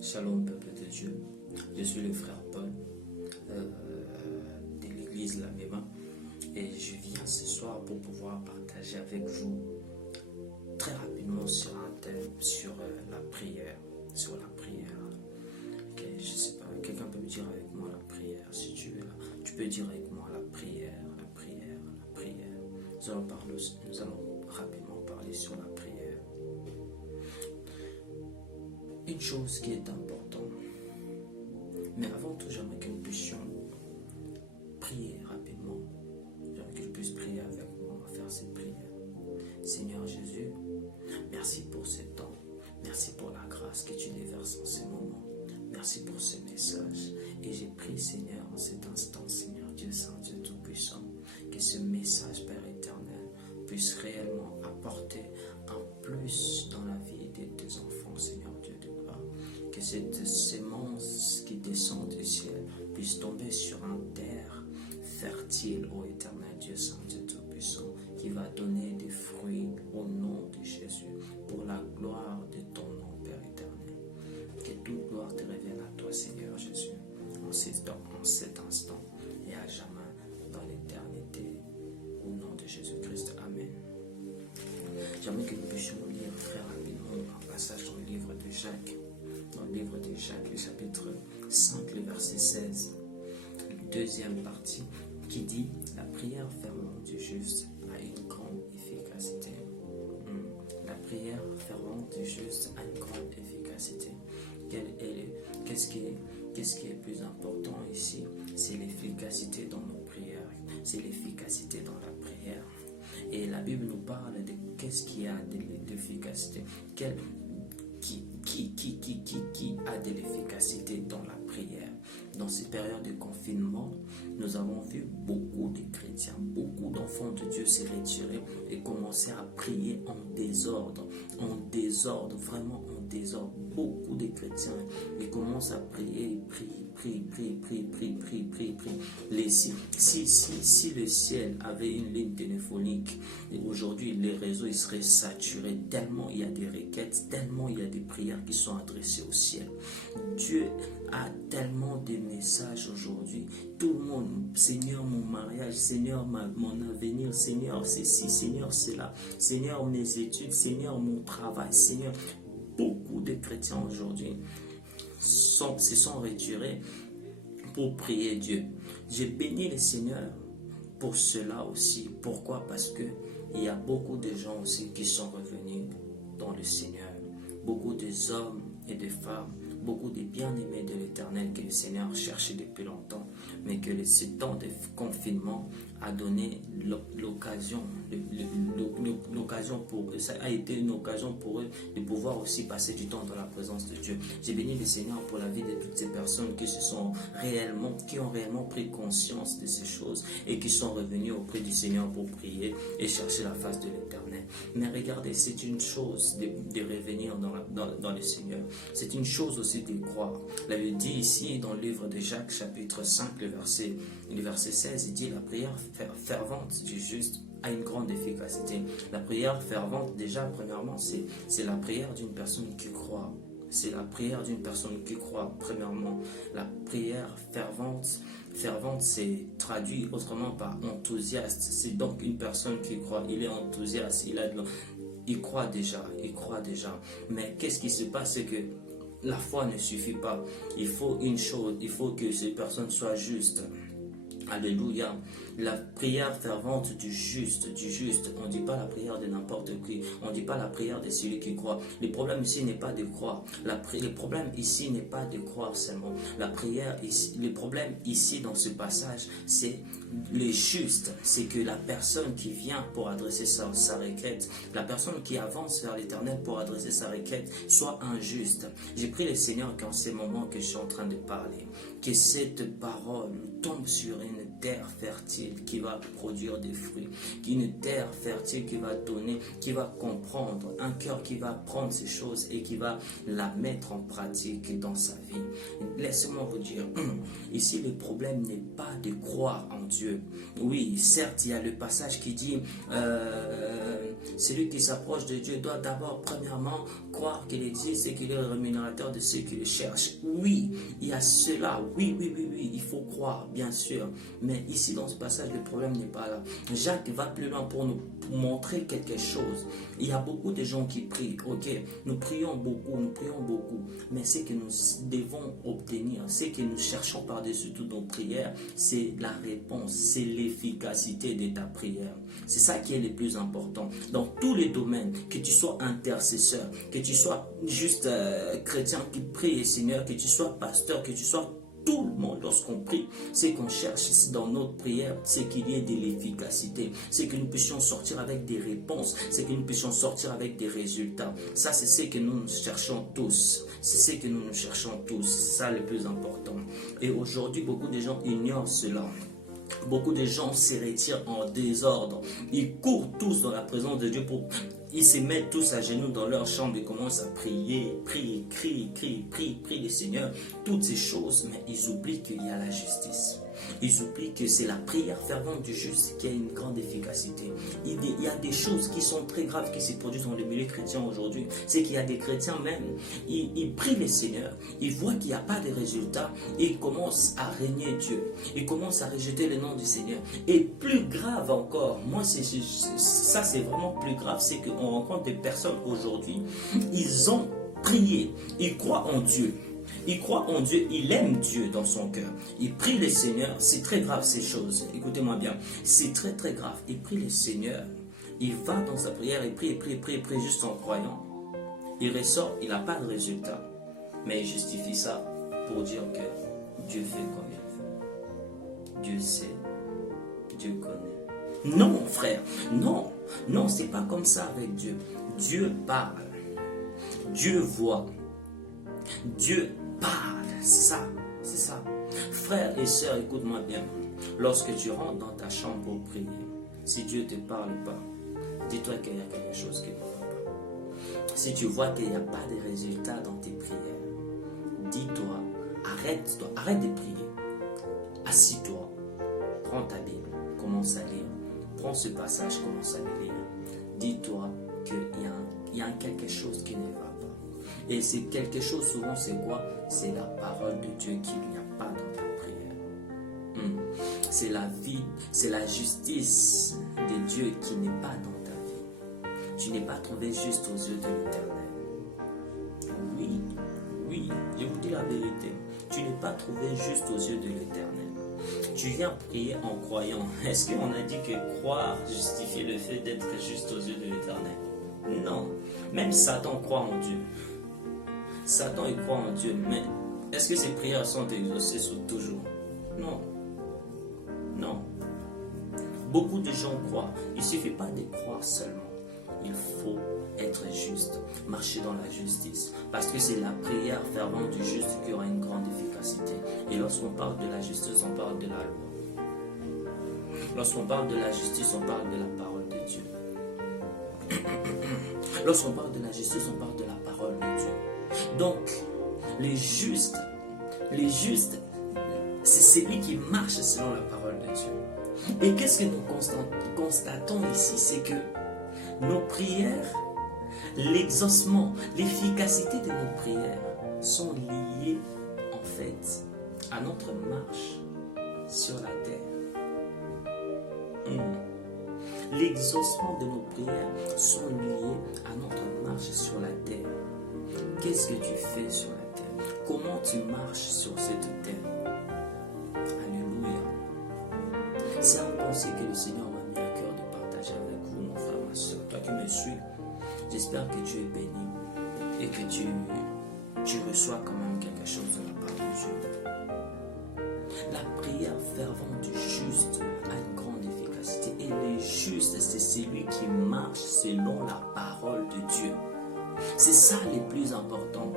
Shalom peuple de Dieu, je suis le frère Paul de l'église La Méma et je viens ce soir pour pouvoir partager avec vous très rapidement sur un thème, sur la prière, Ok, je sais pas, quelqu'un peut me dire avec moi la prière, si tu es là, tu peux dire avec moi la prière. Nous allons rapidement parler sur la prière. Une chose qui est importante, mais avant tout, j'aimerais que nous puissions prier rapidement. J'aimerais que je puisse prier avec moi. On va faire cette prière. Seigneur Jésus, merci pour ce temps. Merci pour la grâce que tu déverses en ce moment. Merci pour ce message. Et j'ai prié, Seigneur, en cet instant, Seigneur Dieu Saint, Dieu Tout-Puissant, que ce message, Père éternel, puisse réellement apporter un plus dans la vie de tes enfants, Seigneur Dieu de gloire. Que cette sémence qui descend du ciel puisse tomber sur une terre fertile, ô éternel Dieu Saint, Dieu Tout-Puissant, qui va donner des fruits au nom de Jésus, pour la gloire de ton nom, Père éternel. Que toute gloire te revienne à toi, Seigneur Jésus, en cet instant et à jamais dans l'éternité, au nom de Jésus-Christ. Amen. J'aimerais que nous puissions lire très rapidement un passage dans le livre de Jacques. Dans le livre de Jacques, le chapitre 5, le verset 16, deuxième partie, qui dit « La prière fervente du juste a une grande efficacité. » La prière fervente du juste a une grande efficacité. Qu'est-ce qui est plus important ici? C'est l'efficacité dans nos prières. C'est l'efficacité dans la prière. Et la Bible nous parle de qu'est-ce qui a de l'efficacité. Qui a de l'efficacité dans la prière. Dans ces périodes de confinement, nous avons vu beaucoup de chrétiens, beaucoup d'enfants de Dieu se retirer et commencer à prier en désordre, vraiment en désordre. Beaucoup de chrétiens, ils commencent à prier, prient. Si le ciel avait une ligne téléphonique, aujourd'hui les réseaux ils seraient saturés tellement il y a des requêtes, tellement il y a des prières qui sont adressées au ciel. Dieu a tellement de messages aujourd'hui. Tout le monde, Seigneur mon mariage, Seigneur mon avenir, Seigneur ceci, Seigneur cela, Seigneur mes études, Seigneur mon travail, Seigneur. Beaucoup de chrétiens aujourd'hui se sont retirés pour prier Dieu. J'ai béni le Seigneur pour cela aussi. Pourquoi? Parce que il y a beaucoup de gens aussi qui sont revenus dans le Seigneur. Beaucoup des hommes et des femmes, beaucoup des bien-aimés de l'Éternel que le Seigneur cherchait depuis longtemps, mais que ce temps de confinement a donné l'occasion pour eux, ça a été une occasion pour eux de pouvoir aussi passer du temps dans la présence de Dieu. J'ai béni le Seigneur pour la vie de toutes ces personnes qui ont réellement pris conscience de ces choses et qui sont revenus auprès du Seigneur pour prier et chercher la face de l'Éternel. Mais regardez, c'est une chose de revenir dans le Seigneur. C'est une chose aussi de croire. Là, il dit ici dans le livre de Jacques, chapitre 5, le verset 16, il dit la prière fervente du juste a une grande efficacité. La prière fervente, déjà, premièrement, c'est la prière d'une personne qui croit. C'est la prière d'une personne qui croit, premièrement. La prière fervente, c'est traduit autrement par enthousiaste. C'est donc une personne qui croit. Il est enthousiaste, il croit déjà. Mais qu'est-ce qui se passe? C'est que la foi ne suffit pas. Il faut une chose, il faut que ces personnes soient justes. Alléluia. La prière fervente du juste. On ne dit pas la prière de n'importe qui. On ne dit pas la prière de celui qui croit. Le problème ici n'est pas de croire. Le problème ici n'est pas de croire seulement. Le problème ici dans ce passage, c'est le juste. C'est que la personne qui vient pour adresser sa requête, la personne qui avance vers l'Éternel pour adresser sa requête, soit injuste. J'ai prié le Seigneur qu'en ces moments que je suis en train de parler, que cette parole tombe sur une une terre fertile qui va produire des fruits, une terre fertile qui va donner, qui va comprendre, un cœur qui va prendre ces choses et qui va la mettre en pratique dans sa vie. Laissez-moi vous dire, ici le problème n'est pas de croire en Dieu. Oui, certes, il y a le passage qui dit, celui qui s'approche de Dieu doit d'abord, premièrement, croire qu'il existe et qu'il est le rémunérateur de ceux qui le cherchent. Oui, il y a cela. Oui, il faut croire, bien sûr. Mais ici, dans ce passage, le problème n'est pas là. Jacques va plus loin pour nous montrer quelque chose. Il y a beaucoup de gens qui prient, ok? Nous prions beaucoup. Mais ce que nous devons obtenir, ce que nous cherchons par-dessus toutes nos prières, c'est la réponse, c'est l'efficacité de ta prière. C'est ça qui est le plus important. Dans tous les domaines, que tu sois intercesseur, que tu sois juste chrétien qui prie le Seigneur, que tu sois pasteur, que tu sois tout le monde, lorsqu'on prie, ce qu'on cherche dans notre prière, c'est qu'il y ait de l'efficacité, c'est que nous puissions sortir avec des réponses, c'est que nous puissions sortir avec des résultats. Ça, c'est ce que nous cherchons tous. C'est ce que nous cherchons tous. C'est ça le plus important. Et aujourd'hui, beaucoup de gens ignorent cela. Beaucoup de gens se retirent en désordre. Ils courent tous dans la présence de Dieu ils se mettent tous à genoux dans leur chambre et commencent à prier, crient le Seigneur, toutes ces choses, mais ils oublient qu'il y a la justice. Ils oublient que c'est la prière fervente du juste qui a une grande efficacité. Il y a des choses qui sont très graves qui se produisent dans le milieu chrétien aujourd'hui. C'est qu'il y a des chrétiens même, ils prient le Seigneur, ils voient qu'il n'y a pas de résultat, ils commencent à régner Dieu, ils commencent à rejeter le nom du Seigneur. Et plus grave encore, moi ça c'est vraiment plus grave, c'est qu'on rencontre des personnes aujourd'hui, ils ont prié, ils croient en Dieu. Il croit en Dieu, il aime Dieu dans son cœur. Il prie le Seigneur, c'est très grave ces choses. Écoutez-moi bien, c'est très très grave. Il prie le Seigneur, il va dans sa prière, il prie juste en croyant. Il ressort, il n'a pas de résultat. Mais il justifie ça pour dire que Dieu fait comme il veut. Dieu sait, Dieu connaît. Non frère, non, c'est pas comme ça avec Dieu. Dieu parle, Dieu voit, Dieu parle, c'est ça. Frères et sœurs, écoute-moi bien. Lorsque tu rentres dans ta chambre pour prier, si Dieu ne te parle pas, dis-toi qu'il y a quelque chose qui ne va pas. Si tu vois qu'il n'y a pas de résultat dans tes prières, dis-toi, arrête de prier. Assis-toi, prends ta Bible, commence à lire. Prends ce passage, commence à le lire. Dis-toi qu'il y a quelque chose qui ne va pas. Et c'est quelque chose, souvent, c'est quoi? C'est la parole de Dieu qu'il n'y a pas dans ta prière. C'est la vie, c'est la justice de Dieu qui n'est pas dans ta vie. Tu n'es pas trouvé juste aux yeux de l'Éternel. Oui, je vous dis la vérité. Tu n'es pas trouvé juste aux yeux de l'Éternel. Tu viens prier en croyant. Est-ce qu'on a dit que croire justifie le fait d'être juste aux yeux de l'Éternel? Non. Même Satan croit en Dieu. Satan, il croit en Dieu, mais est-ce que ses prières sont exaucées toujours? Non. Beaucoup de gens croient. Il ne suffit pas de croire seulement. Il faut être juste, marcher dans la justice. Parce que c'est la prière fervente du juste qui aura une grande efficacité. Et lorsqu'on parle de la justice, on parle de la loi. Lorsqu'on parle de la justice, on parle de la parole de Dieu. Lorsqu'on parle de la justice, on parle de la parole de Dieu. Donc, les justes, c'est celui qui marche selon la parole de Dieu. Et qu'est-ce que nous constatons ici? C'est que nos prières, l'exaucement, l'efficacité de nos prières sont liées en fait à notre marche sur la terre. L'exaucement de nos prières sont liées à notre marche sur la terre. Qu'est-ce que tu fais sur la terre? Comment tu marches sur cette terre? Alléluia. C'est un pensée que le Seigneur m'a mis à cœur de partager avec vous, mon frère, ma soeur. Toi qui me suis, j'espère que tu es béni et que tu reçois quand même quelque chose de la part de Dieu. La prière fervente du juste a une grande efficacité. Et le juste, c'est celui qui marche selon la parole de Dieu. C'est ça le plus important.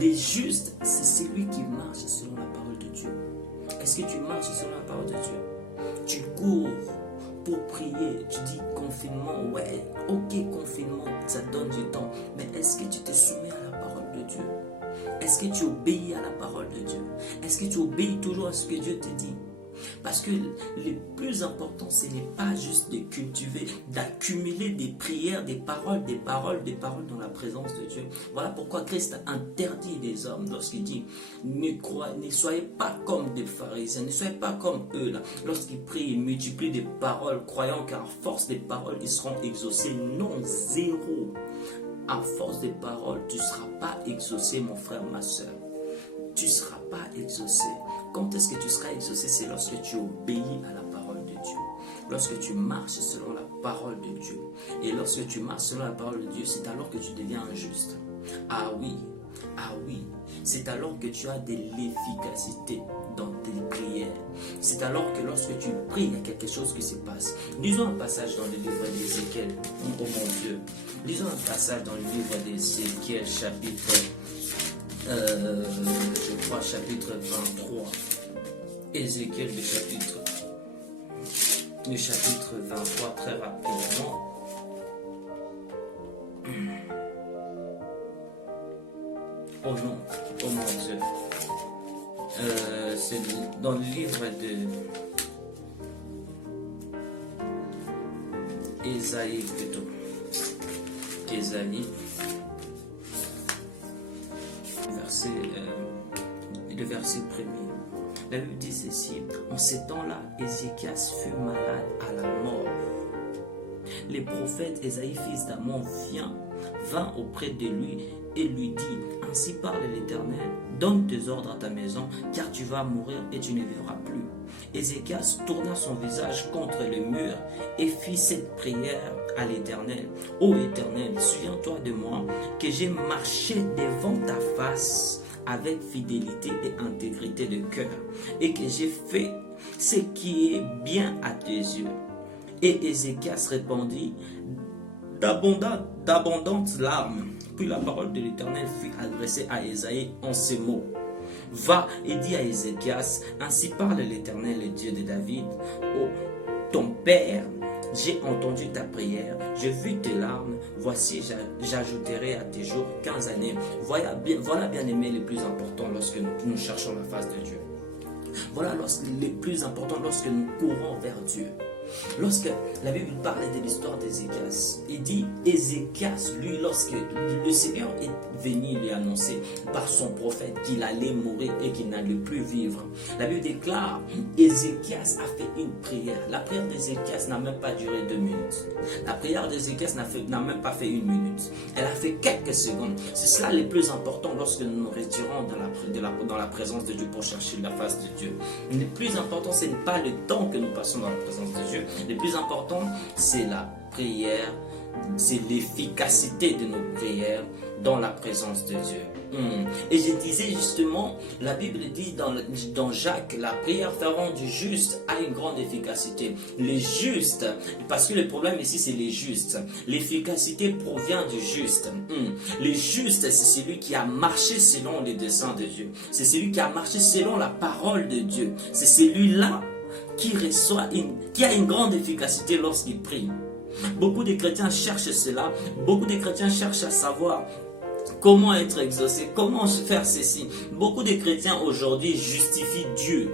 Le juste, c'est celui qui marche selon la parole de Dieu. Est-ce que tu marches selon la parole de Dieu? Tu cours pour prier, tu dis confinement, ouais, ok, confinement, ça donne du temps, mais est-ce que tu te soumets à la parole de Dieu? Est-ce que tu obéis à la parole de Dieu? Est-ce que tu obéis toujours à ce que Dieu te dit? Parce que le plus important, ce n'est pas juste de cultiver, d'accumuler des prières, des paroles dans la présence de Dieu. Voilà pourquoi Christ interdit les hommes lorsqu'il dit ne soyez pas comme des pharisiens, ne soyez pas comme eux. Lorsqu'ils prient, ils multiplient des paroles, croyant qu'à force des paroles, ils seront exaucés. Non, zéro. À force des paroles, tu ne seras pas exaucé, mon frère, ma soeur. Tu ne seras pas exaucé. Quand est-ce que tu seras exaucé? C'est lorsque tu obéis à la parole de Dieu. Lorsque tu marches selon la parole de Dieu. Et lorsque tu marches selon la parole de Dieu, c'est alors que tu deviens un juste. Ah oui. C'est alors que tu as de l'efficacité dans tes prières. C'est alors que lorsque tu pries, il y a quelque chose qui se passe. Lisons un passage dans le livre d'Ézéchiel. Oh mon Dieu. Lisons un passage dans le livre d'Ézéchiel, chapitre je crois chapitre 23. Ézéchiel le chapitre 23 très rapidement. Oh non, oh mon Dieu. C'est dans le livre de Ésaïe plutôt. Ésaïe. Le verset premier. La Bible dit ceci: en ces temps-là, Ézéchias fut malade à la mort. Les prophètes Ésaïe, fils d'Amon, vint auprès de lui et lui dit: ainsi parle l'Éternel, donne tes ordres à ta maison, car tu vas mourir et tu ne vivras plus. Ézéchias tourna son visage contre le mur et fit cette prière à l'Éternel: ô Éternel, souviens-toi de moi, que j'ai marché devant ta face avec fidélité et intégrité de cœur, et que j'ai fait ce qui est bien à tes yeux. Et Ézéchias répondit d'abondantes larmes. Puis la parole de l'Éternel fut adressée à Ésaïe en ces mots: va et dis à Ézéchias, ainsi parle l'Éternel, le Dieu de David, ô ton père, j'ai entendu ta prière, j'ai vu tes larmes, voici j'ajouterai à tes jours 15 années. Voilà bien aimé le plus important lorsque nous cherchons la face de Dieu. Voilà le plus important lorsque nous courons vers Dieu. Lorsque la Bible parlait de l'histoire d'Ézéchias, il dit Ézéchias, lui, lorsque le Seigneur est venu lui annoncer par son prophète qu'il allait mourir et qu'il n'allait plus vivre, la Bible déclare Ézéchias a fait une prière. La prière d'Ézéchias n'a même pas duré 2 minutes. La prière d'Ézéchias n'a même pas fait 1 minute. Elle a fait quelques secondes. C'est cela le plus important lorsque nous nous retirons dans la présence de Dieu pour chercher la face de Dieu. Le plus important, ce n'est pas le temps que nous passons dans la présence de Dieu. Le plus important, c'est la prière, c'est l'efficacité de nos prières dans la présence de Dieu. Et je disais justement, la Bible dit dans Jacques, la prière fervente du juste a une grande efficacité. Les justes, parce que le problème ici c'est les justes. L'efficacité provient du juste. Le juste, c'est celui qui a marché selon les desseins de Dieu. C'est celui qui a marché selon la parole de Dieu. C'est celui-là qui a une grande efficacité lorsqu'il prie. Beaucoup de chrétiens cherchent cela. Beaucoup de chrétiens cherchent à savoir comment être exaucé, comment faire ceci. Beaucoup de chrétiens aujourd'hui justifient Dieu.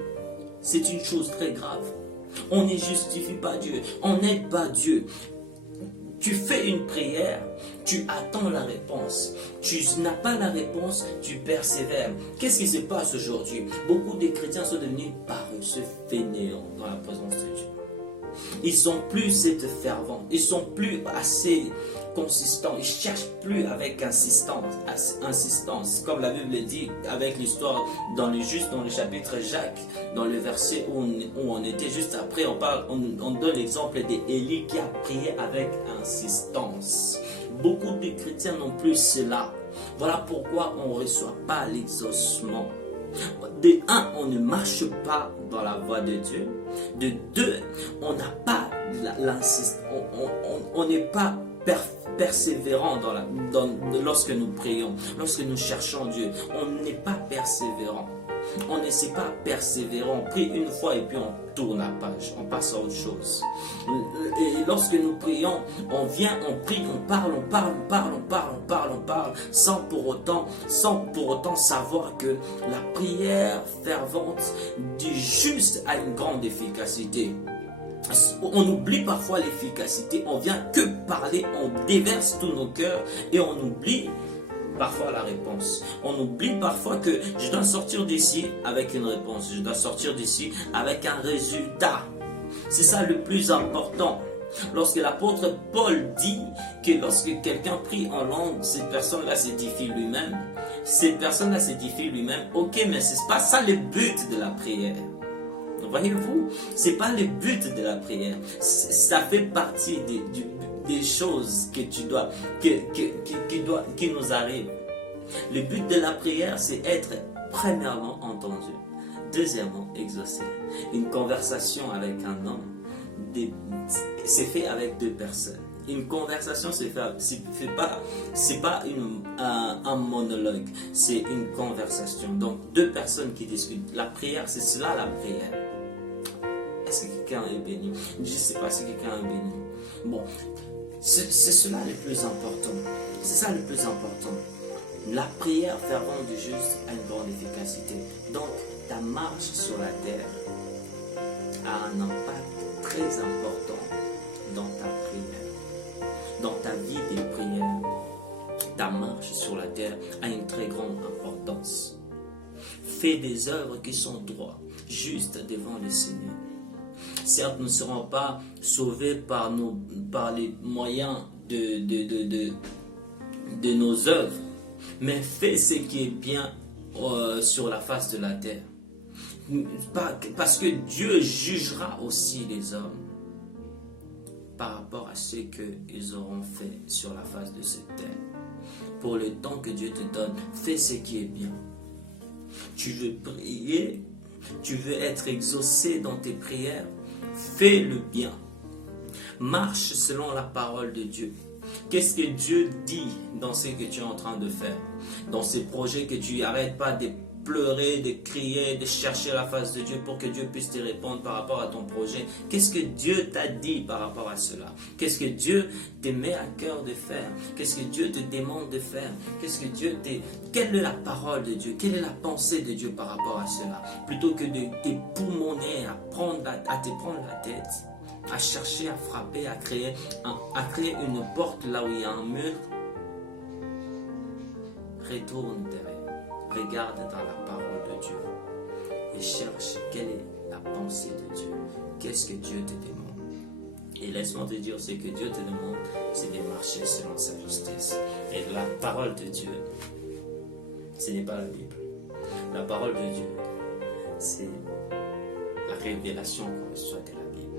C'est une chose très grave. On ne justifie pas Dieu. On n'aide pas Dieu. Tu fais une prière, tu attends la réponse. Tu n'as pas la réponse, tu persévères. Qu'est-ce qui se passe aujourd'hui? Beaucoup de chrétiens sont devenus paresseux, fainéants dans la présence de Dieu. Ils sont plus cette fervents, ils sont plus assez consistants, ils cherchent plus avec insistance, comme la Bible dit avec l'histoire dans le chapitre Jacques, dans le verset où on était juste après, on donne l'exemple d'Élie qui a prié avec insistance. Beaucoup de chrétiens n'ont plus cela. Voilà pourquoi on ne reçoit pas l'exaucement. De 1, on ne marche pas dans la voie de Dieu. De 2, on n'a pas l'insistance. On n'est pas persévérant lorsque nous prions, lorsque nous cherchons Dieu. On n'est pas persévérant. On n'essaie pas de persévérer, on prie une fois et puis on tourne la page, on passe à autre chose. Et lorsque nous prions, on vient, on prie, on parle, sans pour autant savoir que la prière fervente du juste a une grande efficacité. On oublie parfois l'efficacité, on vient que parler, on déverse tous nos cœurs et on oublie parfois la réponse. On oublie parfois que je dois sortir d'ici avec une réponse, je dois sortir d'ici avec un résultat. C'est ça le plus important. Lorsque l'apôtre Paul dit que lorsque quelqu'un prie en langue, cette personne-là s'édifie lui-même. Ok, mais c'est pas ça le but de la prière. Voyez-vous, c'est pas le but de la prière. Ça fait partie des choses que tu dois, qui nous arrivent. Le but de la prière, c'est être premièrement entendu, deuxièmement exaucé. Une conversation avec un homme, c'est fait avec deux personnes. Une conversation, c'est pas un monologue, c'est une conversation. Donc deux personnes qui discutent. La prière, c'est cela la prière. Est-ce que quelqu'un est béni? Je ne sais pas si quelqu'un est béni. Bon, c'est cela le plus important. C'est ça le plus important. La prière fervente du juste a une grande efficacité. Donc, ta marche sur la terre a un impact très important dans ta prière. Dans ta vie de prière, ta marche sur la terre a une très grande importance. Fais des œuvres qui sont droites, justes devant le Seigneur. Certes, nous ne serons pas sauvés par les moyens de nos œuvres, mais fais ce qui est bien sur la face de la terre. Parce que Dieu jugera aussi les hommes par rapport à ce qu'ils auront fait sur la face de cette terre. Pour le temps que Dieu te donne, fais ce qui est bien. Tu veux prier, tu veux être exaucé dans tes prières, fais le bien. Marche selon la parole de Dieu. Qu'est-ce que Dieu dit dans ce que tu es en train de faire? Dans ces projets que tu n'arrêtes pas de pleurer, de crier, de chercher la face de Dieu pour que Dieu puisse te répondre par rapport à ton projet. Qu'est-ce que Dieu t'a dit par rapport à cela? Qu'est-ce que Dieu te met à cœur de faire? Qu'est-ce que Dieu te demande de faire? Quelle est la parole de Dieu? Quelle est la pensée de Dieu par rapport à cela? Plutôt que de t'époumoner, à te prendre la tête, à chercher, à frapper, à créer une porte là où il y a un mur, retourne derrière. Regarde dans la parole de Dieu et cherche quelle est la pensée de Dieu. Qu'est-ce que Dieu te demande? Et laisse-moi te dire, ce que Dieu te demande, c'est de marcher selon sa justice. Et la parole de Dieu, ce n'est pas la Bible. La parole de Dieu, c'est la révélation qu'on reçoit de la Bible.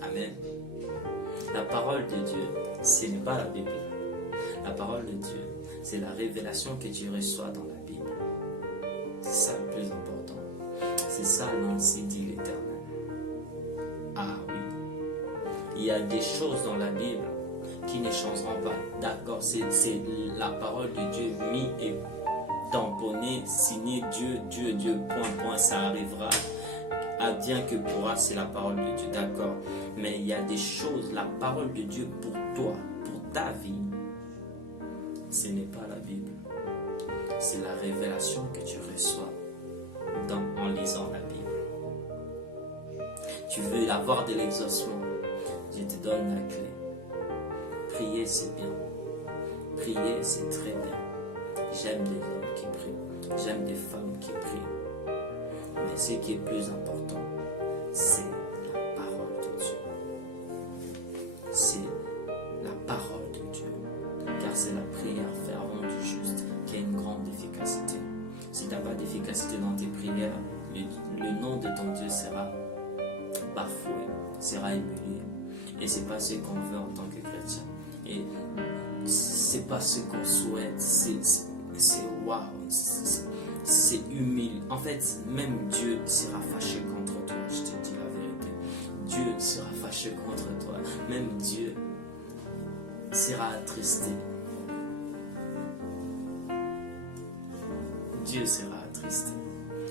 Amen. La parole de Dieu, ce n'est pas la Bible. La parole de Dieu, c'est la révélation que tu reçois dans la Bible. C'est ça le plus important. C'est ça l'ancien dit l'Éternel. Ah oui. Il y a des choses dans la Bible qui ne changeront pas. D'accord, c'est la parole de Dieu mis et tamponnée, signée Dieu, point, ça arrivera. Advient que pourra, c'est la parole de Dieu, d'accord. Mais il y a des choses, la parole de Dieu pour toi, pour ta vie, ce n'est pas la Bible. C'est la révélation que tu reçois en lisant la Bible. Tu veux avoir de l'exaucement, je te donne la clé. Prier, c'est bien. Prier, c'est très bien. J'aime des hommes qui prient. J'aime des femmes qui prient. Mais ce qui est plus important, c'est la parole de Dieu. C'est la parole de Dieu. Car c'est la prière fervente du juste qui a une grande efficacité. Si tu n'as pas d'efficacité dans tes prières, le nom de ton Dieu sera bafoué, sera humilié. Et ce n'est pas ce qu'on veut en tant que chrétien. Et ce n'est pas ce qu'on souhaite. C'est waouh. C'est humilié. En fait, même Dieu sera fâché contre toi. Je te dis la vérité. Dieu sera fâché contre toi. Même Dieu sera attristé. Dieu sera attristé.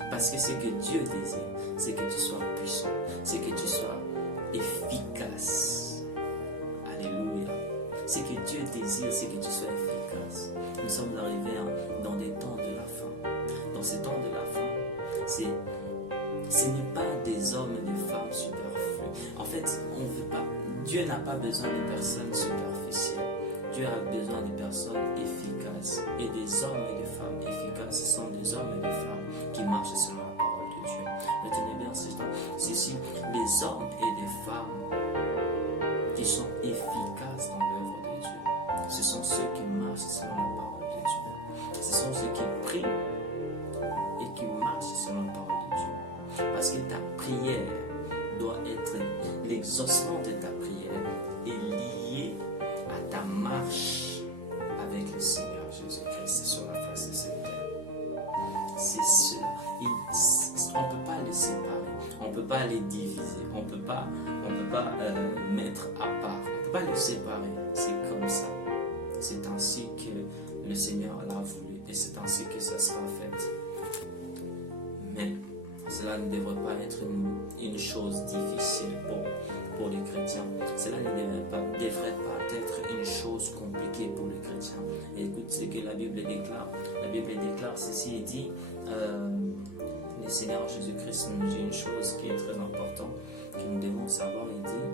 Parce que ce que Dieu désire, c'est que tu sois puissant, c'est que tu sois efficace. Alléluia. Ce que Dieu désire, c'est que tu sois efficace. Nous sommes arrivés dans des temps de la fin. Dans ces temps de la fin, ce n'est pas des hommes et des femmes superflus. En fait, on veut pas. Dieu n'a pas besoin de personnes superficielles. Dieu a besoin de personnes efficaces. Et des hommes et des femmes efficaces, ce sont des hommes et des femmes qui marchent selon la parole de Dieu. Retenez bien ceci, les hommes et les femmes qui sont efficaces dans l'œuvre de Dieu, ce sont ceux qui marchent selon la parole de Dieu. Ce sont ceux qui prient et qui marchent selon la parole de Dieu. Parce que ta prière doit être, l'exaucement de ta prière est lié à ta marche avec le Seigneur Jésus-Christ sur la face de cette terre. C'est sûr. On ne peut pas les séparer, on ne peut pas les diviser, on ne peut pas mettre à part, on ne peut pas les séparer. C'est comme ça. C'est ainsi que le Seigneur l'a voulu et c'est ainsi que ça sera fait. Mais cela ne devrait pas être une chose difficile pour les chrétiens. Cela ne devrait pas être une chose compliquée pour les chrétiens. Et écoute ce que la Bible déclare. La Bible déclare ceci et dit, le Seigneur Jésus-Christ nous dit une chose qui est très importante, que nous devons savoir. Il dit,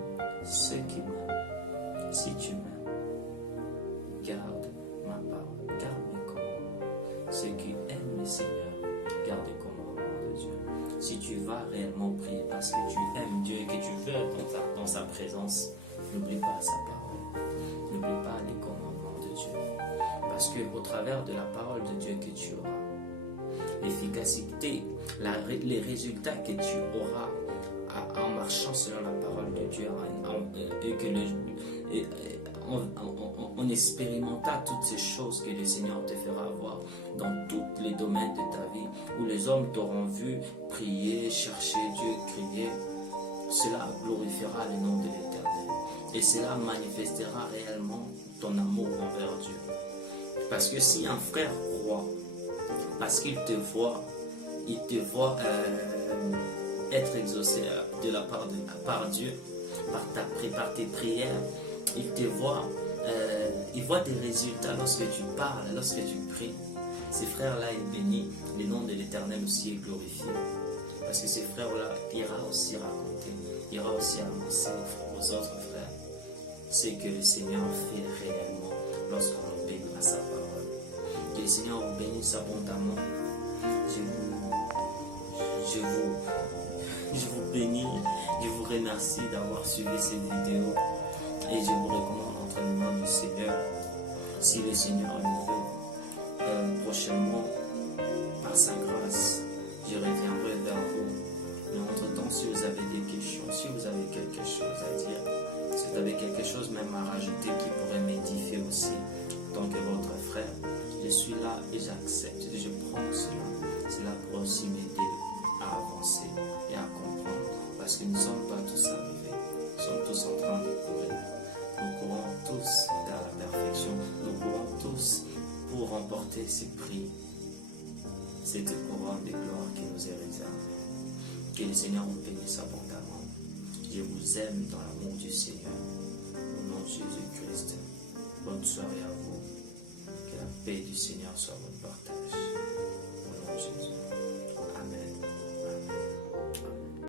ceux qui m'aiment, si tu m'aimes, garde ma parole, garde mes commandements. Ceux qui aiment le Seigneur, garde les commandements de Dieu. Si tu vas réellement prier parce que tu aimes Dieu et que tu veux être dans sa présence, n'oublie pas sa parole. N'oublie pas les commandements de Dieu. Parce qu'au travers de la parole de Dieu que tu auras, l'efficacité, les résultats que tu auras en marchant selon la parole de Dieu en expérimentant toutes ces choses que le Seigneur te fera voir dans tous les domaines de ta vie, où les hommes t'auront vu prier, chercher Dieu, crier, cela glorifiera le nom de l'Éternel et cela manifestera réellement ton amour envers Dieu. Parce que si un frère croit, parce qu'il te voit être exaucé par Dieu, par tes prières, il voit des résultats lorsque tu parles, lorsque tu pries. Ces frères-là est béni, le nom de l'Éternel aussi est glorifié. Parce que ces frères-là ira aussi raconter, ira aussi annoncer aux autres frères ce que le Seigneur fait réellement lorsqu'on obéit à sa parole. Que le Seigneur vous bénisse abondamment. Je vous bénis, je vous remercie d'avoir suivi cette vidéo et je vous recommande entre les mains du Seigneur. Si le Seigneur le veut, prochainement, par sa grâce, je reviendrai vers vous. Mais entre-temps, si vous avez des questions, si vous avez quelque chose à dire, si vous avez quelque chose même à rajouter qui pourrait m'édifier aussi, en tant que votre frère, je suis là et j'accepte, je prends cela. Cela pourrait aussi m'aider à avancer et à comprendre. Parce que nous ne sommes pas tous arrivés, nous sommes tous en train de courir. Nous courons tous vers la perfection, nous courons tous pour remporter ces prix, cette couronne de gloire qui nous est réservée. Que le Seigneur vous bénisse abondamment. Je vous aime dans l'amour du Seigneur. Au nom de Jésus-Christ. Bonne soirée à vous. Que la paix du Seigneur soit votre partage. Au nom de Jésus. Amen. Amen. Amen.